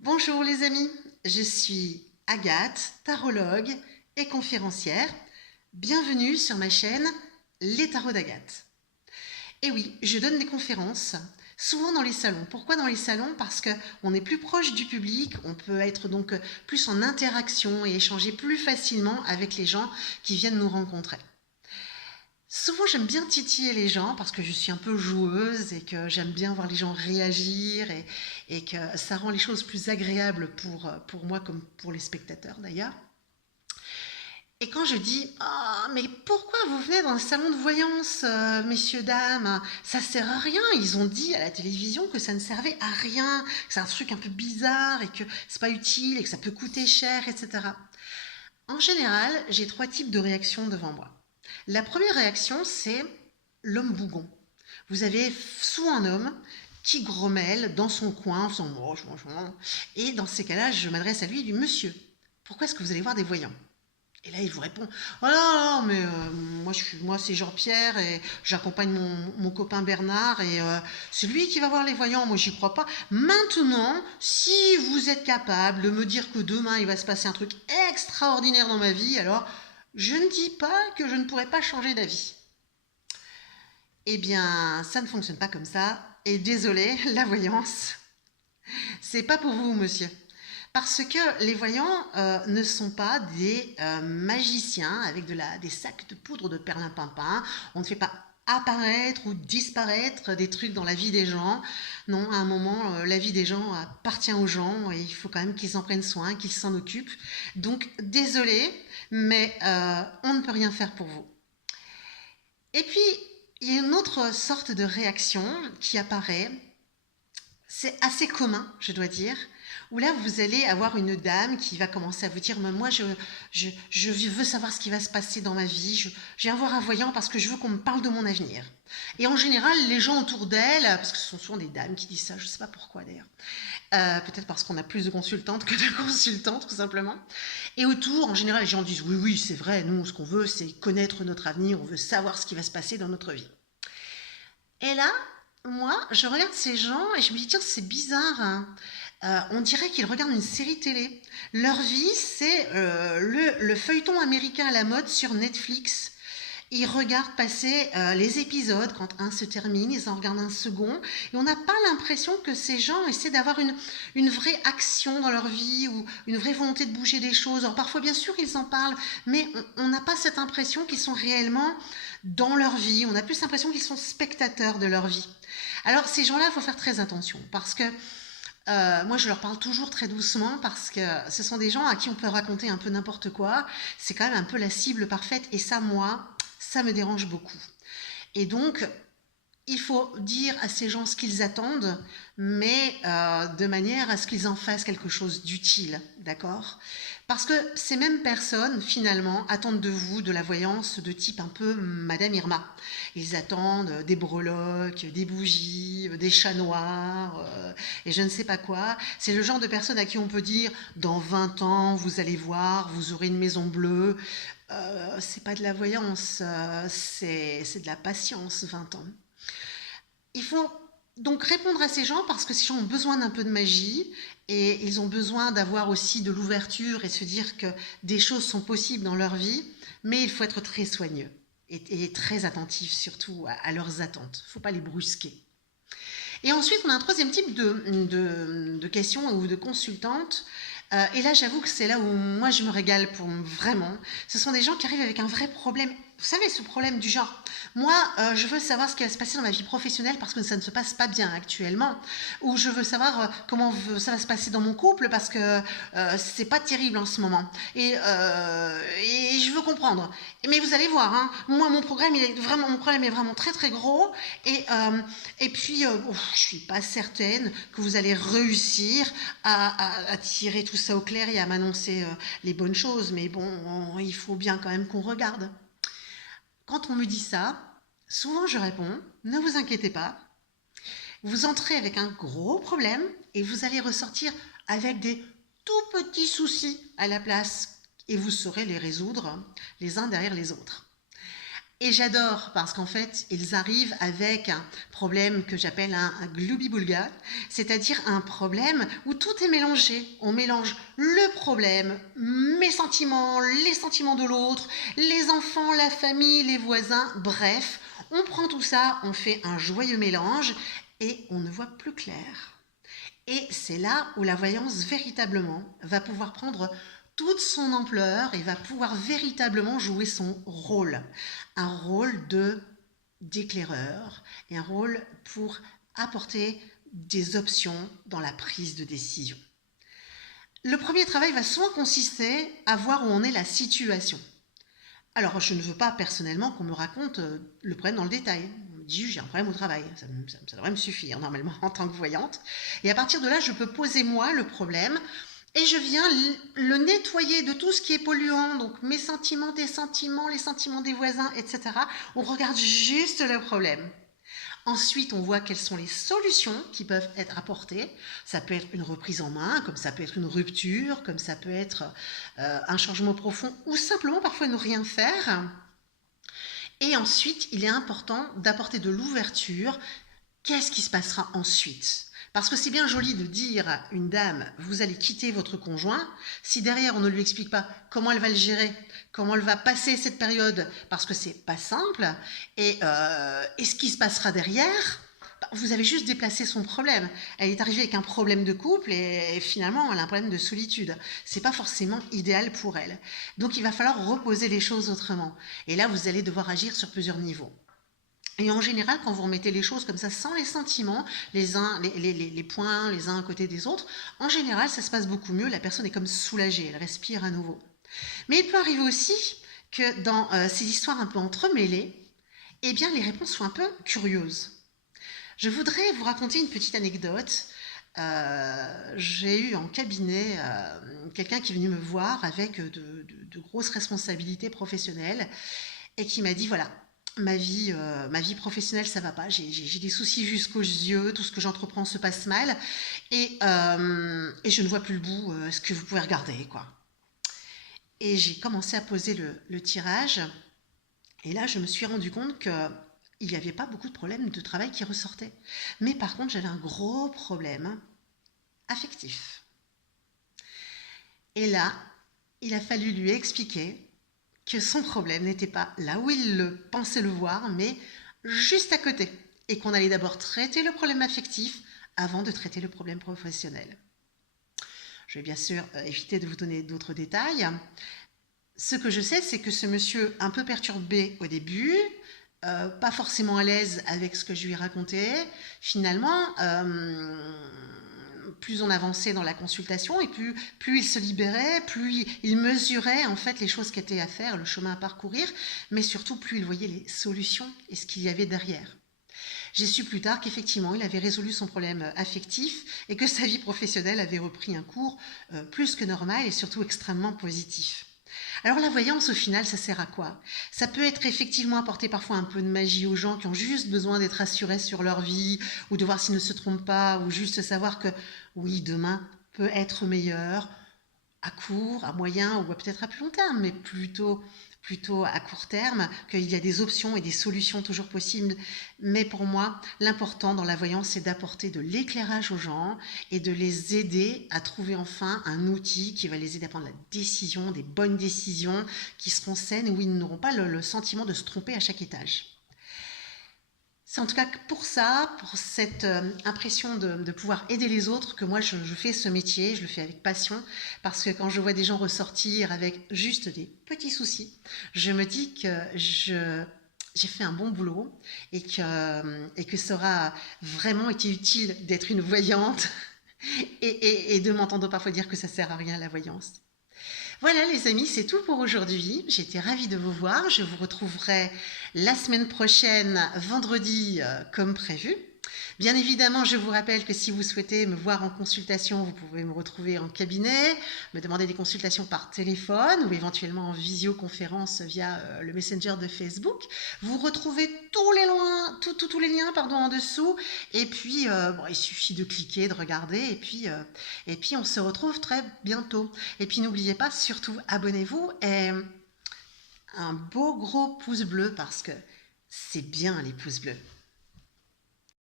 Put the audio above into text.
Bonjour les amis, je suis Agathe, tarologue et conférencière. Bienvenue sur ma chaîne Les Tarots d'Agathe. Et oui, je donne des conférences, souvent dans les salons. Pourquoi dans les salons? Parce qu'on est plus proche du public, on peut être donc plus en interaction et échanger plus facilement avec les gens qui viennent nous rencontrer. Souvent, j'aime bien titiller les gens parce que je suis un peu joueuse et que j'aime bien voir les gens réagir et que ça rend les choses plus agréables pour moi comme pour les spectateurs d'ailleurs. Et quand je dis «Ah, mais pourquoi vous venez dans le salon de voyance, messieurs, dames? Ça sert à rien. Ils ont dit à la télévision que ça ne servait à rien, que c'est un truc un peu bizarre et que c'est pas utile et que ça peut coûter cher, etc.» En général, j'ai trois types de réactions devant moi. La première réaction, c'est l'homme bougon. Vous avez souvent un homme qui grommelle dans son coin en faisant moche, moche, moche. Et dans ces cas-là, je m'adresse à lui et lui dis monsieur, pourquoi est-ce que vous allez voir des voyants? Et là, il vous répond oh là, mais moi c'est Jean-Pierre et j'accompagne mon copain Bernard et c'est lui qui va voir les voyants. Moi, j'y crois pas. Maintenant, si vous êtes capable de me dire que demain il va se passer un truc extraordinaire dans ma vie, alors je ne dis pas que je ne pourrai pas changer d'avis. Eh bien, ça ne fonctionne pas comme ça. Et désolé, la voyance, c'est pas pour vous, monsieur. Parce que les voyants ne sont pas des magiciens avec des sacs de poudre de perlimpinpin. On ne fait pas apparaître ou disparaître des trucs dans la vie des gens. Non, à un moment, la vie des gens appartient aux gens et il faut quand même qu'ils en prennent soin, qu'ils s'en occupent. Donc, désolé, mais on ne peut rien faire pour vous. Et puis, il y a une autre sorte de réaction qui apparaît. C'est assez commun, je dois dire, où là, vous allez avoir une dame qui va commencer à vous dire moi, je veux savoir ce qui va se passer dans ma vie, je viens voir un voyant parce que je veux qu'on me parle de mon avenir. Et en général, les gens autour d'elle, parce que ce sont souvent des dames qui disent ça, je ne sais pas pourquoi d'ailleurs, peut-être parce qu'on a plus de consultantes que de consultants, tout simplement. Et autour, en général, les gens disent oui, oui, c'est vrai, nous, ce qu'on veut, c'est connaître notre avenir, on veut savoir ce qui va se passer dans notre vie. Et là, moi, je regarde ces gens et je me dis, tiens, c'est bizarre, hein. On dirait qu'ils regardent une série télé. Leur vie, c'est le feuilleton américain à la mode sur Netflix. Ils regardent passer les épisodes, quand un se termine, ils en regardent un second, et on n'a pas l'impression que ces gens essaient d'avoir une vraie action dans leur vie ou une vraie volonté de bouger des choses. Alors parfois, bien sûr, ils en parlent, mais on n'a pas cette impression qu'ils sont réellement dans leur vie. On a plus l'impression qu'ils sont spectateurs de leur vie. Alors ces gens-là, il faut faire très attention, parce que moi, je leur parle toujours très doucement parce que ce sont des gens à qui on peut raconter un peu n'importe quoi. C'est quand même un peu la cible parfaite et ça, moi, ça me dérange beaucoup. Et donc, il faut dire à ces gens ce qu'ils attendent, mais de manière à ce qu'ils en fassent quelque chose d'utile, d'accord? Parce que ces mêmes personnes, finalement, attendent de vous de la voyance de type un peu Madame Irma. Ils attendent des breloques, des bougies, des chats noirs, et je ne sais pas quoi. C'est le genre de personnes à qui on peut dire dans 20 ans, vous allez voir, vous aurez une maison bleue. C'est pas de la voyance, c'est de la patience, 20 ans. Il faut donc répondre à ces gens parce que ces gens ont besoin d'un peu de magie et ils ont besoin d'avoir aussi de l'ouverture et se dire que des choses sont possibles dans leur vie, mais il faut être très soigneux et très attentif surtout à leurs attentes. Il ne faut pas les brusquer. Et ensuite, on a un troisième type de questions ou de consultantes. Et là, j'avoue que c'est là où moi, je me régale vraiment. Ce sont des gens qui arrivent avec un vrai problème. Vous savez, ce problème du genre, moi, je veux savoir ce qui va se passer dans ma vie professionnelle parce que ça ne se passe pas bien actuellement. Ou je veux savoir comment ça va se passer dans mon couple parce que c'est pas terrible en ce moment. Et je veux comprendre. Mais vous allez voir, hein, moi, mon problème est vraiment très très gros. Et puis, je suis pas certaine que vous allez réussir à tirer tout ça au clair et à m'annoncer les bonnes choses. Mais bon, il faut bien quand même qu'on regarde. Quand on me dit ça, souvent je réponds, ne vous inquiétez pas, vous entrez avec un gros problème et vous allez ressortir avec des tout petits soucis à la place et vous saurez les résoudre les uns derrière les autres. Et j'adore parce qu'en fait, ils arrivent avec un problème que j'appelle un gloubi-boulga, c'est-à-dire un problème où tout est mélangé. On mélange le problème, mes sentiments, les sentiments de l'autre, les enfants, la famille, les voisins, bref, on prend tout ça, on fait un joyeux mélange et on ne voit plus clair. Et c'est là où la voyance véritablement va pouvoir prendre toute son ampleur et va pouvoir véritablement jouer son rôle. Un rôle d'éclaireur et un rôle pour apporter des options dans la prise de décision. Le premier travail va soit consister à voir où en est la situation. Alors, je ne veux pas personnellement qu'on me raconte le problème dans le détail. On me dit, j'ai un problème au travail. Ça devrait me suffire, normalement, en tant que voyante. Et à partir de là, je peux poser moi le problème et je viens le nettoyer de tout ce qui est polluant. Donc, mes sentiments, tes sentiments, les sentiments des voisins, etc. On regarde juste le problème. Ensuite, on voit quelles sont les solutions qui peuvent être apportées. Ça peut être une reprise en main, comme ça peut être une rupture, comme ça peut être un changement profond, ou simplement parfois ne rien faire. Et ensuite, il est important d'apporter de l'ouverture. Qu'est-ce qui se passera ensuite ? Parce que c'est bien joli de dire à une dame, vous allez quitter votre conjoint, si derrière on ne lui explique pas comment elle va le gérer, comment elle va passer cette période, parce que c'est pas simple, et ce qui se passera derrière, vous avez juste déplacé son problème. Elle est arrivée avec un problème de couple et finalement elle a un problème de solitude. C'est pas forcément idéal pour elle. Donc il va falloir reposer les choses autrement. Et là vous allez devoir agir sur plusieurs niveaux. Et en général, quand vous remettez les choses comme ça, sans les sentiments, les points les uns à côté des autres, en général, ça se passe beaucoup mieux. La personne est comme soulagée, elle respire à nouveau. Mais il peut arriver aussi que dans ces histoires un peu entremêlées, eh bien, les réponses soient un peu curieuses. Je voudrais vous raconter une petite anecdote. J'ai eu en cabinet quelqu'un qui est venu me voir avec de grosses responsabilités professionnelles et qui m'a dit, voilà, ma vie professionnelle, ça va pas. J'ai des soucis jusqu'aux yeux. Tout ce que j'entreprends se passe mal. Et je ne vois plus le bout. Est-ce que vous pouvez regarder, quoi? Et j'ai commencé à poser le tirage. Et là, je me suis rendu compte qu'il n'y avait pas beaucoup de problèmes de travail qui ressortaient. Mais par contre, j'avais un gros problème affectif. Et là, il a fallu lui expliquer que son problème n'était pas là où il le pensait le voir, mais juste à côté. Et qu'on allait d'abord traiter le problème affectif avant de traiter le problème professionnel. Je vais bien sûr éviter de vous donner d'autres détails. Ce que je sais, c'est que ce monsieur, un peu perturbé au début, pas forcément à l'aise avec ce que je lui ai raconté, finalement, plus on avançait dans la consultation et plus il se libérait, plus il mesurait en fait les choses qui étaient à faire, le chemin à parcourir, mais surtout plus il voyait les solutions et ce qu'il y avait derrière. J'ai su plus tard qu'effectivement, il avait résolu son problème affectif et que sa vie professionnelle avait repris un cours plus que normal et surtout extrêmement positif. Alors la voyance, au final, ça sert à quoi? Ça peut être effectivement apporter parfois un peu de magie aux gens qui ont juste besoin d'être assurés sur leur vie, ou de voir s'ils ne se trompent pas, ou juste savoir que oui, demain peut être meilleur, à court, à moyen, ou peut-être à plus long terme, mais plutôt à court terme, qu'il y a des options et des solutions toujours possibles. Mais pour moi, l'important dans la voyance, c'est d'apporter de l'éclairage aux gens et de les aider à trouver enfin un outil qui va les aider à prendre la décision, des bonnes décisions, qui seront saines, où ils n'auront pas le sentiment de se tromper à chaque étage. C'est en tout cas pour ça, pour cette impression de pouvoir aider les autres, que moi je fais ce métier, je le fais avec passion, parce que quand je vois des gens ressortir avec juste des petits soucis, je me dis que j'ai fait un bon boulot et que ça aura vraiment été utile d'être une voyante et de m'entendre parfois dire que ça sert à rien la voyance. Voilà les amis, c'est tout pour aujourd'hui. J'étais ravie de vous voir. Je vous retrouverai la semaine prochaine, vendredi, comme prévu. Bien évidemment, je vous rappelle que si vous souhaitez me voir en consultation, vous pouvez me retrouver en cabinet, me demander des consultations par téléphone ou éventuellement en visioconférence via le Messenger de Facebook. Vous retrouvez tous les liens en dessous. Et puis, il suffit de cliquer, de regarder. Et puis, on se retrouve très bientôt. Et puis, n'oubliez pas, surtout, abonnez-vous et un beau gros pouce bleu parce que c'est bien les pouces bleus.